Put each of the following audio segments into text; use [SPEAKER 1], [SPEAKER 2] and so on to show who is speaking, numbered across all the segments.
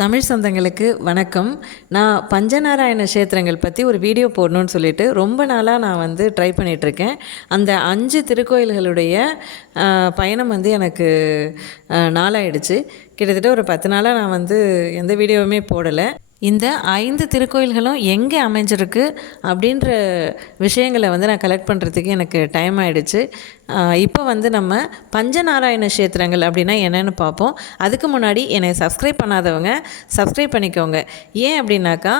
[SPEAKER 1] தமிழ் சொந்தங்களுக்கு வணக்கம். நான் பஞ்சநாராயண கஷேத்திரங்கள் பற்றி ஒரு வீடியோ போடணும்னு சொல்லிட்டு ரொம்ப நாளாக நான் வந்து ட்ரை பண்ணிகிட்ருக்கேன் அந்த அஞ்சு திருக்கோயில்களுடைய பயணம் வந்து எனக்கு நாளாயிடுச்சு. கிட்டத்தட்ட ஒரு பத்து நாளாக நான் வந்து எந்த வீடியோவுமே போடலை. இந்த ஐந்து திருக்கோயில்களும் எங்கே அமைஞ்சிருக்கு அப்படின்ற விஷயங்களை வந்து நான் கலெக்ட் பண்ணுறதுக்கு எனக்கு டைம் ஆகிடுச்சு இப்போ வந்து நம்ம பஞ்சநாராயண கஷேத்திரங்கள் அப்படின்னா என்னென்னு பார்ப்போம். அதுக்கு முன்னாடி என்னை சப்ஸ்கிரைப் பண்ணாதவங்க சப்ஸ்கிரைப் பண்ணிக்கோங்க. ஏன் அப்படின்னாக்கா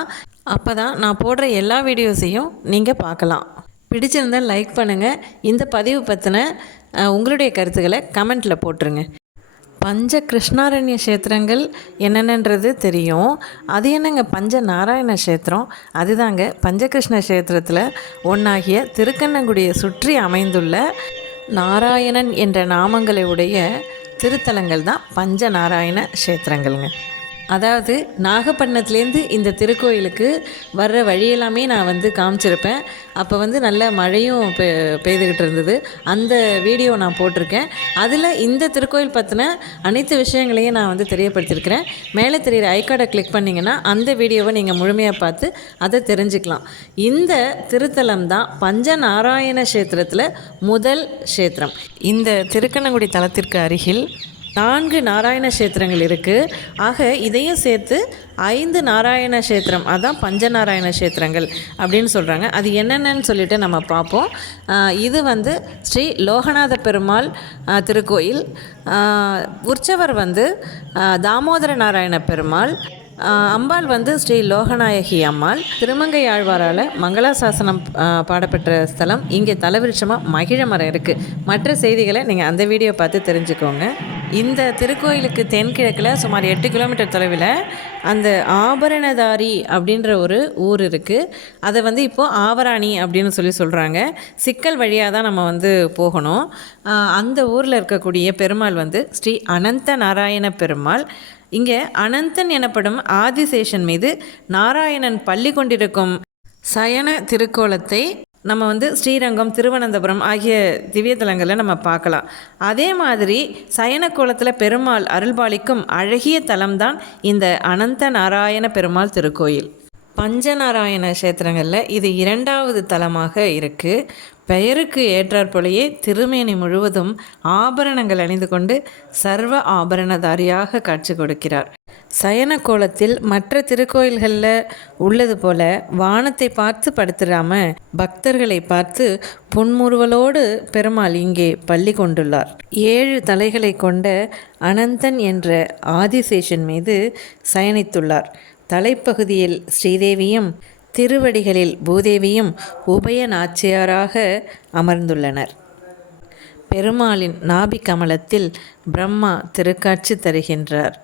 [SPEAKER 1] அப்போ தான் நான் போடுற எல்லா வீடியோஸையும் நீங்கள் பார்க்கலாம். பிடிச்சிருந்தால் லைக் பண்ணுங்கள் இந்த பதிவு பற்றின உங்களுடைய கருத்துக்களை கமெண்ட்டில் போட்டுருங்க. பஞ்ச கிருஷ்ணாரண்ய கஷேத்திரங்கள் என்னென்னன்றது தெரியும். அது என்னங்க? பஞ்ச நாராயண கஷேத்திரம். அதுதாங்க. பஞ்சகிருஷ்ண கஷேத்திரத்தில் ஒன்றாகிய திருக்கண்ணங்குடியை சுற்றி அமைந்துள்ள நாராயணன் என்ற நாமங்களை உடைய திருத்தலங்கள் தான் பஞ்ச நாராயண க்ஷேத்திரங்கள்ங்க. அதாவது நாகப்பட்டினத்துலேருந்து இந்த திருக்கோயிலுக்கு வர்ற வழியெல்லாமே நான் வந்து காமிச்சிருப்பேன். அப்போ வந்து நல்ல மழையும் பெ பெய்துக்கிட்டு இருந்தது. அந்த வீடியோ நான் போட்டிருக்கேன். அதில் இந்த திருக்கோயில் பற்றின அனைத்து விஷயங்களையும் நான் வந்து தெரியப்படுத்தியிருக்கிறேன். மேலே தெரிகிற ஐக்கார்டை கிளிக் பண்ணிங்கன்னா அந்த வீடியோவை நீங்கள் முழுமையாக பார்த்து அதை தெரிஞ்சுக்கலாம். இந்த திருத்தலம் தான் பஞ்சநாராயண க்ஷேத்திரத்தில் முதல் கஷேத்திரம். இந்த திருக்கண்ணங்குடி தலத்திற்கு அருகில் நான்கு நாராயண கஷேத்திரங்கள் இருக்குது ஆக இதையும் சேர்த்து ஐந்து நாராயண க்ஷேத்திரம் அதான் பஞ்சநாராயண கஷேத்திரங்கள் அப்படின்னு சொல்கிறாங்க அது என்னென்னு சொல்லிட்டு நம்ம பார்ப்போம். இது வந்து ஸ்ரீ லோகநாத பெருமாள் திருக்கோயில். உற்சவர் வந்து தாமோதர நாராயண பெருமாள். அம்பாள் வந்து ஸ்ரீ லோகநாயகி அம்மாள். திருமங்கை ஆழ்வாரால் மங்களாசாசனம் பாடப்பெற்ற ஸ்தலம். இங்கே தலைவிருட்சமாக மகிழ மரம் இருக்குது மற்ற செய்திகளை நீங்கள் அந்த வீடியோ பார்த்து தெரிஞ்சுக்கோங்க. இந்த திருக்கோயிலுக்கு தென்கிழக்கில் சுமார் எட்டு கிலோமீட்டர் தொலைவில் அந்த ஆபரணதாரி அப்படின்ற ஒரு ஊர் இருக்குது அதை வந்து இப்போது ஆவராணி அப்படின்னு சொல்லி சொல்கிறாங்க சிக்கல் வழியாக தான் நம்ம வந்து போகணும். அந்த ஊரில் இருக்கக்கூடிய பெருமாள் வந்து ஸ்ரீ அனந்த நாராயண பெருமாள். இங்கே அனந்தன் எனப்படும் ஆதிசேஷன் மீது நாராயணன் பள்ளி கொண்டிருக்கும் சயன திருக்கோலத்தை நம்ம வந்து ஸ்ரீரங்கம் திருவனந்தபுரம் ஆகிய திவ்ய நம்ம பார்க்கலாம். அதே மாதிரி சயன கோலத்தில் பெருமாள் அருள்பாலிக்கும் அழகிய தலம்தான் இந்த அனந்த நாராயண பெருமாள் திருக்கோயில். பஞ்சநாராயண கஷேத்திரங்களில் இது இரண்டாவது தலமாக இருக்குது பெயருக்கு ஏற்றாற்போலேயே திருமேனி முழுவதும் ஆபரணங்கள் அணிந்து கொண்டு சர்வ ஆபரணதாரியாக காட்சி கொடுக்கிறார். சயன கோலத்தில் மற்ற திருக்கோயில்களில் உள்ளது போல வானத்தை பார்த்து படுத்துடாம பக்தர்களை பார்த்து புன்முறுவலோடு பெருமாள் இங்கே பள்ளி கொண்டுள்ளார். ஏழு தலைகளை கொண்ட அனந்தன் என்ற ஆதிசேஷன் மீது சயனித்துள்ளார். தலைப்பகுதியில் ஸ்ரீதேவியும் திருவடிகளில் பூதேவியும் உபய நாச்சியாராக அமர்ந்துள்ளனர். பெருமாளின் நாபி கமலத்தில் பிரம்மா திருக்காட்சி தருகின்றார்.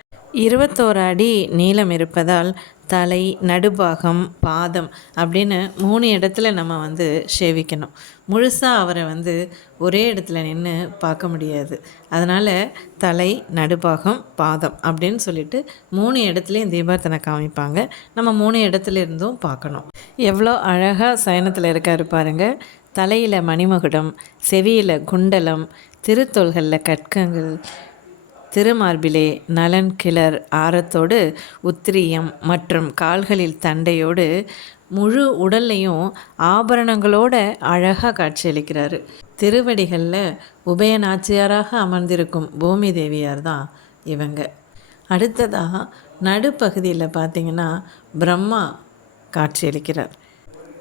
[SPEAKER 1] இருபத்தோரு அடி நீளம் இருப்பதால் தலை நடுபாகம் பாதம் அப்படின்னு மூணு இடத்துல நம்ம வந்து சேவிக்கணும். முழுசாக அவரை வந்து ஒரே இடத்துல நின்று பார்க்க முடியாது. அதனால் தலை நடுபாகம் பாதம் அப்படின்னு சொல்லிட்டு மூணு இடத்துலையும் தீபார்த்தனை காமிப்பாங்க. நம்ம மூணு இடத்துல இருந்தும் பார்க்கணும். எவ்வளோ அழகாக சயனத்தில் இருக்காரு பாருங்க. தலையில் மணிமகுடம் செவியில் குண்டலம் திருத்தோள்களில் கற்கங்கள் திருமார்பிலே நலன் கிளர் ஆரத்தோடு உத்திரியம் மற்றும் கால்களில் தண்டையோடு முழு உடல்லையும் ஆபரணங்களோட அழகாக காட்சியளிக்கிறாரு. திருவடிகளில் உபயநாச்சியாராக அமர்ந்திருக்கும் பூமி தேவியார் தான் இவங்க. அடுத்ததாக நடுப்பகுதியில் பார்த்தீங்கன்னா பிரம்மா காட்சியளிக்கிறார்.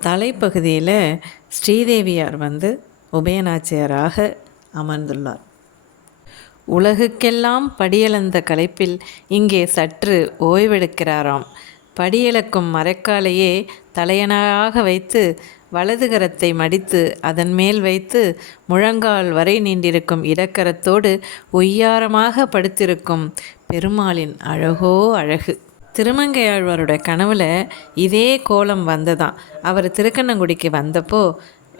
[SPEAKER 1] தலைப்பகுதியில் ஸ்ரீதேவியார் வந்து உபயநாச்சியாராக அமர்ந்துள்ளார். உலகுக்கெல்லாம் படியளந்த களைப்பில் இங்கே சற்று ஓய்வெடுக்கிறாராம். படியளக்கும் மரக்காலையே தலையனாக வைத்து வலது கரத்தை மடித்து அதன் மேல் வைத்து முழங்கால் வரை நீண்டிருக்கும் இடக்கரத்தோடு ஒய்யாரமாக படுத்திருக்கும் பெருமாளின் அழகோ அழகு. திருமங்கையாழ்வாரோட கனவுல இதே கோலம் வந்ததாம் அவர் திருக்கண்ணங்குடிக்கு வந்தப்போ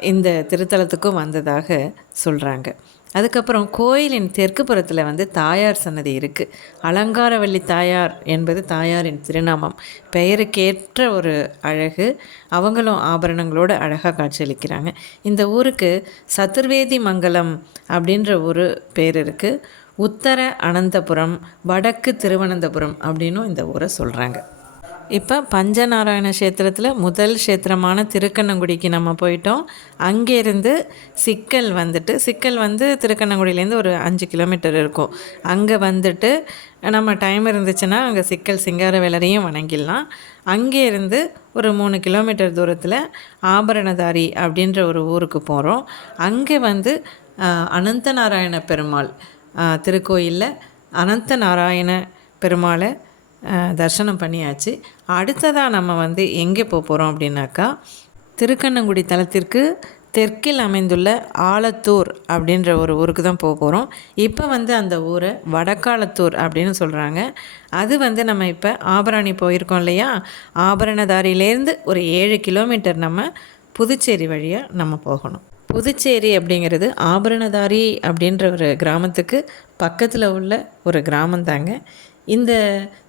[SPEAKER 1] இந்த திருத்தலத்துக்கும் வந்ததாக சொல்கிறாங்க அதுக்கப்புறம் கோயிலின் தெற்கு புறத்தில் வந்து தாயார் சன்னதி இருக்குது அலங்காரவல்லி தாயார் என்பது தாயாரின் திருநாமம். பெயருக்கேற்ற ஒரு அழகு. அவங்களும் ஆபரணங்களோடு அழகாக காட்சியளிக்கிறாங்க. இந்த ஊருக்கு சதுர்வேதி மங்கலம் அப்படின்ற ஒரு பேர் இருக்குது உத்தர அனந்தபுரம் வடக்கு திருவனந்தபுரம் அப்படின்னும் இந்த ஊரை சொல்கிறாங்க இப்போ பஞ்சநாராயண கஷேத்திரத்தில் முதல் க்ஷேத்திரமான திருக்கண்ணங்குடிக்கு நம்ம போயிட்டோம். அங்கேருந்து சிக்கல் வந்துட்டு சிக்கல் வந்து திருக்கண்ணங்குடியிலேருந்து ஒரு அஞ்சு கிலோமீட்டர் இருக்கும். அங்கே வந்துட்டு நம்ம டைம் இருந்துச்சுன்னா அங்கே சிக்கல் சிங்கார வேலரையும் வணங்கிடலாம். அங்கேருந்து ஒரு மூணு கிலோமீட்டர் தூரத்தில் ஆபரணதாரி அப்படின்ற ஒரு ஊருக்கு போகிறோம் அங்கே வந்து அனந்த நாராயண பெருமாள் திருக்கோயிலில் அனந்த நாராயண பெருமாளை தரிசனம் பண்ணியாச்சு. அடுத்ததாக நம்ம வந்து எங்கே போக போகிறோம் அப்படின்னாக்கா திருக்கண்ணங்குடி தலத்திற்கு தெற்கில் அமைந்துள்ள ஆலத்தூர் அப்படின்ற ஒரு ஊருக்கு தான் போக போகிறோம் இப்போ வந்து அந்த ஊரை வடக்காலத்தூர் அப்படின்னு சொல்கிறாங்க அது வந்து நம்ம இப்போ ஆபரணி போயிருக்கோம் இல்லையா? ஆபரணதாரியிலேருந்து ஒரு ஏழு கிலோமீட்டர் நம்ம புதுச்சேரி வழியாக நம்ம போகணும். புதுச்சேரி அப்படிங்கிறது ஆபரணதாரி அப்படின்ற ஒரு கிராமத்துக்கு பக்கத்தில் உள்ள ஒரு கிராமம் தாங்க. இந்த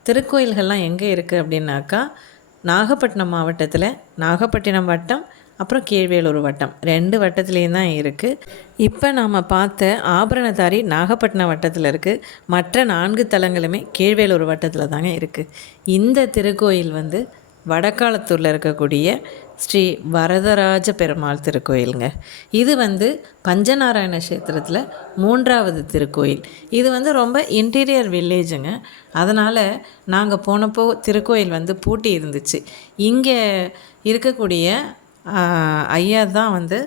[SPEAKER 1] திருக்கோயில்கள்லாம் எங்கே இருக்குது அப்படின்னாக்கா நாகப்பட்டினம் மாவட்டத்தில் நாகப்பட்டினம் வட்டம் அப்புறம் கீழ்வேலூர் வட்டம். ரெண்டு வட்டத்துலேயும் தான் இருக்குது இப்போ நாம் பார்த்த ஆபரணதாரி நாகப்பட்டினம் வட்டத்தில் இருக்குது மற்ற நான்கு தலங்களுமே கீழ்வேலூர் வட்டத்தில் தாங்க இருக்குது இந்த திருக்கோயில் வந்து வடக்காலத்தூரில் இருக்கக்கூடிய ஸ்ரீ வரதராஜ பெருமாள் திருக்கோயிலுங்க. இது வந்து பஞ்சநாராயண கஷேத்திரத்தில் மூன்றாவது திருக்கோயில். இது வந்து ரொம்ப இன்டீரியர் வில்லேஜுங்க அதனால் நாங்கள் போனப்போ திருக்கோயில் வந்து பூட்டி இருந்துச்சு. இங்கே இருக்கக்கூடிய ஐயா தான் வந்து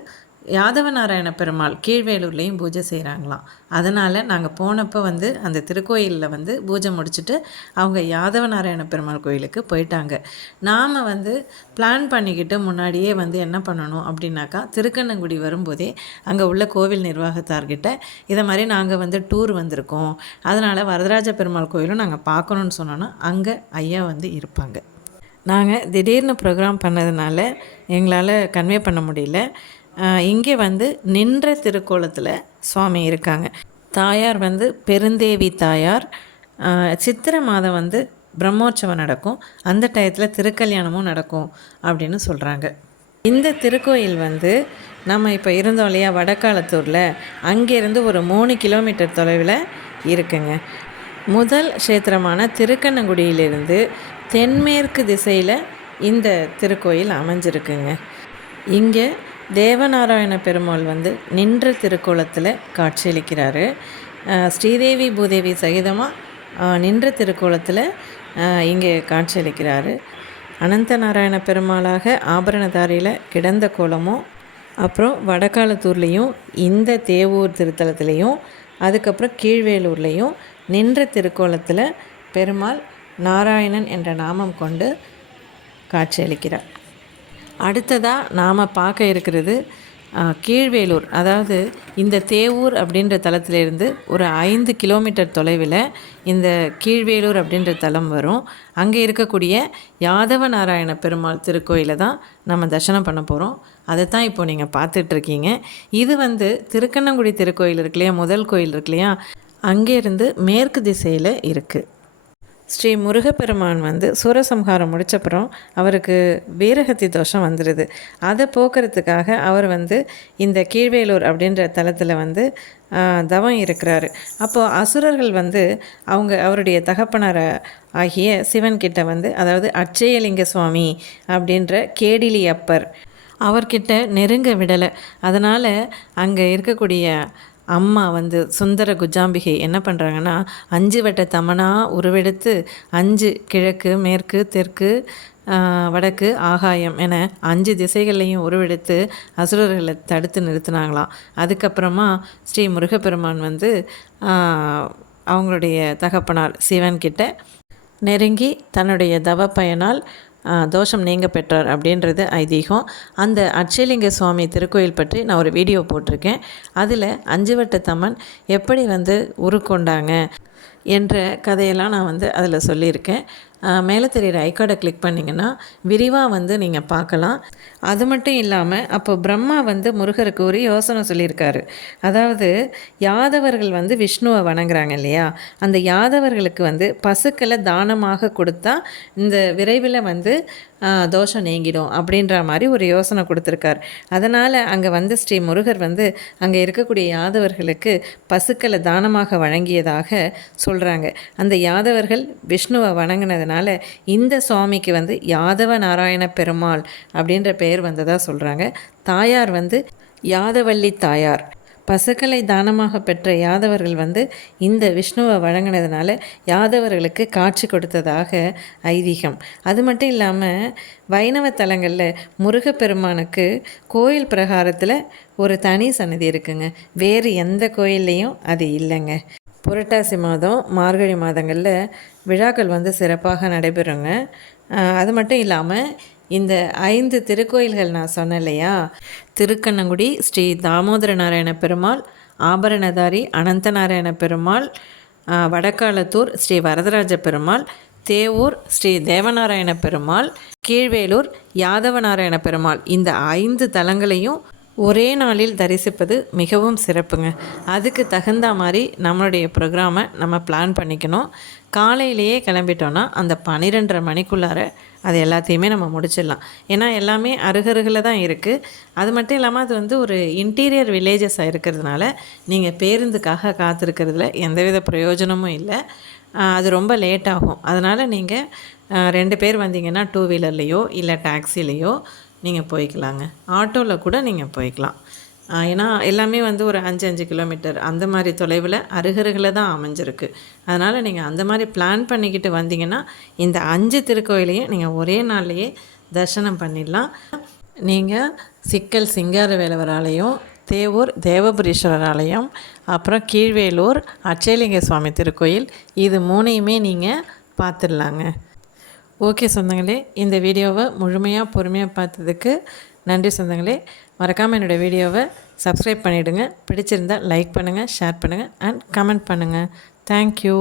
[SPEAKER 1] யாதவ நாராயண பெருமாள் கீழ்வேலூர்லேயும் பூஜை செய்கிறாங்களாம் அதனால் நாங்கள் போனப்போ வந்து அந்த திருக்கோயிலில் வந்து பூஜை முடிச்சுட்டு அவங்க யாதவ நாராயண பெருமாள் கோயிலுக்கு போயிட்டாங்க. நாம் வந்து பிளான் பண்ணிக்கிட்டு முன்னாடியே வந்து என்ன பண்ணணும் அப்படின்னாக்கா திருக்கண்ணங்குடி வரும்போதே அங்கே உள்ள கோவில் நிர்வாகத்தார்கிட்ட இதை மாதிரி நாங்கள் வந்து டூர் வந்திருக்கோம். அதனால் வரதராஜ பெருமாள் கோயிலும் நாங்கள் பார்க்கணுன்னு சொன்னோன்னா அங்கே ஐயா வந்து இருப்பாங்க. நாங்கள் திடீர்னு ப்ரோக்ராம் பண்ணதுனால எங்களால் கன்வே பண்ண முடியல. இங்கே வந்து நின்ற திருக்கோலத்தில் சுவாமி இருக்காங்க. தாயார் வந்து பெருந்தேவி தாயார். சித்திரை மாதம் வந்து பிரம்மோற்சவம் நடக்கும். அந்த டயத்தில் திருக்கல்யாணமும் நடக்கும் அப்படின்னு சொல்கிறாங்க இந்த திருக்கோயில் வந்து நம்ம இப்போ இருந்தோம் இல்லையா வடக்காலத்தூரில் அங்கேருந்து ஒரு மூணு கிலோமீட்டர் தொலைவில் இருக்குங்க. முதல் க்ஷேத்திரமான திருக்கண்ணங்குடியிலிருந்து தென்மேற்கு திசையில் இந்த திருக்கோயில் அமைஞ்சிருக்குங்க. இங்கே தேவநாராயண பெருமாள் வந்து நின்ற திருக்கோலத்தில் காட்சியளிக்கிறாரு. ஸ்ரீதேவி பூதேவி சகிதமாக நின்ற திருக்கோலத்தில் இங்கே காட்சியளிக்கிறாரு. அனந்த நாராயண பெருமாளாக ஆபரணதாரியில் கிடந்த கோலமும் அப்புறம் வடக்காலத்தூர்லேயும் இந்த தேவூர் திருத்தலத்துலேயும் அதுக்கப்புறம் கீழ்வேலூர்லேயும் நின்ற திருக்கோலத்தில் பெருமாள் நாராயணன் என்ற நாமம் கொண்டு காட்சியளிக்கிறார். அடுத்ததாக நாம் பார்க்க இருக்கிறது கீழ்வேலூர். அதாவது இந்த தேவூர் அப்படின்ற தளத்திலிருந்து ஒரு ஐந்து கிலோமீட்டர் தொலைவில் இந்த கீழ்வேலூர் அப்படின்ற தலம் வரும். அங்கே இருக்கக்கூடிய யாதவ நாராயண பெருமாள் திருக்கோயிலை தான் நம்ம தரிசனம் பண்ண போகிறோம் அதை தான் இப்போ நீங்கள் பார்த்துட்ருக்கீங்க இது வந்து திருக்கண்ணங்குடி திருக்கோயில் இருக்கு இல்லையா? முதல் கோயில் இருக்கு இல்லையா? அங்கேருந்து மேற்கு திசையில் இருக்குது ஸ்ரீ முருகப்பெருமான் வந்து சூரசம்ஹாரம் முடிச்சப்புறம் அவருக்கு வீரகத்தி தோஷம் வந்துடுது அதை போக்குறதுக்காக அவர் வந்து இந்த கீழ்வேலூர் அப்படின்ற தலத்தில் வந்து தவம் இருக்கிறாரு. அப்போது அசுரர்கள் வந்து அவங்க அவருடைய தகப்பனார் ஆகிய சிவன்கிட்ட வந்து அதாவது அச்சயலிங்க சுவாமி அப்படின்ற கேடிலி அப்பர் அவர்கிட்ட நெருங்க விடலை. அதனால் அங்கே இருக்கக்கூடிய அம்மா வந்து சுந்தர குஜாம்பிகை என்ன பண்ணுறாங்கன்னா அஞ்சு வட்ட தமனா உருவெடுத்து அஞ்சு கிழக்கு மேற்கு தெற்கு வடக்கு ஆகாயம் என அஞ்சு திசைகளையும் உருவெடுத்து அசுரர்களை தடுத்து நிறுத்தினாங்களாம் அதுக்கப்புறமா ஸ்ரீ முருகப்பெருமான் வந்து அவங்களுடைய தகப்பனார் சிவன்கிட்ட நெருங்கி தன்னுடைய தவ பயனால் தோஷம் நீங்க பெற்றார் அப்படின்றது ஐதீகம். அந்த அட்சயலிங்க சுவாமி திருக்கோயில் பற்றி நான் ஒரு வீடியோ போட்டிருக்கேன். அதில் அஞ்சு வட்ட தம்மன் எப்படி வந்து உருக்கொண்டாங்க என்ற கதையெல்லாம் நான் வந்து அதில் சொல்லியிருக்கேன். மேலே தெரிகிற ஐக்கார்டை கிளிக் பண்ணிங்கன்னா விரிவாக வந்து நீங்கள் பார்க்கலாம். அது மட்டும் இல்லாமல் அப்போ பிரம்மா வந்து முருகருக்கு ஒரு யோசனை சொல்லியிருக்காரு. அதாவது யாதவர்கள் வந்து விஷ்ணுவை வணங்குறாங்க இல்லையா? அந்த யாதவர்களுக்கு வந்து பசுக்களை தானமாக கொடுத்தா இந்த விரைவில் வந்து தோஷம் நீங்கிடும் அப்படின்ற மாதிரி ஒரு யோசனை கொடுத்துருக்கார். அதனால் அங்கே வந்து ஸ்ரீ முருகர் வந்து அங்கே இருக்கக்கூடிய யாதவர்களுக்கு பசுக்களை தானமாக வழங்கியதாக சொல்கிறாங்க அந்த யாதவர்கள் விஷ்ணுவை வணங்கினதுனால இந்த சுவாமிக்கு வந்து யாதவ நாராயண பெருமாள் அப்படின்ற பெயர் வந்ததாக சொல்கிறாங்க தாயார் வந்து யாதவல்லி தாயார். பசுக்களை தானமாக பெற்ற யாதவர்கள் வந்து இந்த விஷ்ணுவை வழங்கினதுனால யாதவர்களுக்கு காட்சி கொடுத்ததாக ஐதீகம். அது மட்டும் இல்லாமல் வைணவ தலங்களில் முருகப்பெருமானுக்கு கோயில் பிரகாரத்தில் ஒரு தனி சன்னதி இருக்குங்க. வேறு எந்த கோயில்லையும் அது இல்லைங்க. புரட்டாசி மாதம் மார்கழி மாதங்களில் விழாக்கள் வந்து சிறப்பாக நடைபெறுங்க. அது மட்டும் இல்லாமல் இந்த ஐந்து திருக்கோயில்கள் நான் சொன்னேன் இல்லையா? திருக்கண்ணங்குடி ஸ்ரீ தாமோதர நாராயண பெருமாள் ஆபரணதாரி அனந்த நாராயண பெருமாள் வடக்காலத்தூர் ஸ்ரீ வரதராஜ பெருமாள் தேவூர் ஸ்ரீ தேவநாராயண பெருமாள் கீழ்வேலூர் யாதவ நாராயண பெருமாள். இந்த ஐந்து தலங்களையும் ஒரே நாளில் தரிசிப்பது மிகவும் சிறப்புங்க. அதுக்கு தகுந்த மாதிரி நம்மளுடைய ப்ரோக்ராமை நம்ம பிளான் பண்ணிக்கணும். காலையிலேயே கிளம்பிட்டோன்னா அந்த பன்னிரெண்டரை மணிக்குள்ளார அது எல்லாத்தையுமே நம்ம முடிச்சிடலாம். ஏன்னா எல்லாமே அருகருகில் தான் இருக்குது அது மட்டும் இல்லாமல் அது வந்து ஒரு இன்டீரியர் வில்லேஜஸாக இருக்கிறதுனால நீங்கள் பேருந்துக்காக காத்திருக்கிறதுல எந்தவித பிரயோஜனமும் இல்லை. அது ரொம்ப லேட் ஆகும். அதனால் நீங்கள் ரெண்டு பேர் வந்தீங்கன்னா டூ வீலர்லேயோ இல்லை டாக்ஸிலேயோ நீங்கள் போய்க்கலாங்க. ஆட்டோவில் கூட நீங்கள் போய்க்கலாம். ஏன்னா எல்லாமே வந்து ஒரு அஞ்சு அஞ்சு கிலோமீட்டர் அந்த மாதிரி தொலைவில் அருகருகில் தான் அமைஞ்சிருக்கு. அதனால் நீங்கள் அந்த மாதிரி பிளான் பண்ணிக்கிட்டு வந்தீங்கன்னா இந்த அஞ்சு திருக்கோயிலையும் நீங்கள் ஒரே நாள்லேயே தரிசனம் பண்ணிடலாம். நீங்கள் சிக்கல் சிங்கார வேலவர் ஆலயம் தேவூர் தேவபுரீஸ்வரர் ஆலயம் அப்புறம் கீழ்வேலூர் அச்சயலிங்க சுவாமி திருக்கோயில் இது மூணையுமே நீங்கள் பார்த்துடலாங்க. ஓகே சொந்தங்களே இந்த வீடியோவை முழுமையாக பொறுமையாக பார்த்ததுக்கு நன்றி சொந்தங்களே. மறக்காமல் என்னோடய வீடியோவை சப்ஸ்கிரைப் பண்ணிவிடுங்க பிடிச்சிருந்தா லைக் பண்ணுங்கள் ஷேர் பண்ணுங்கள் அண்ட் கமெண்ட் பண்ணுங்கள் தேங்க்யூ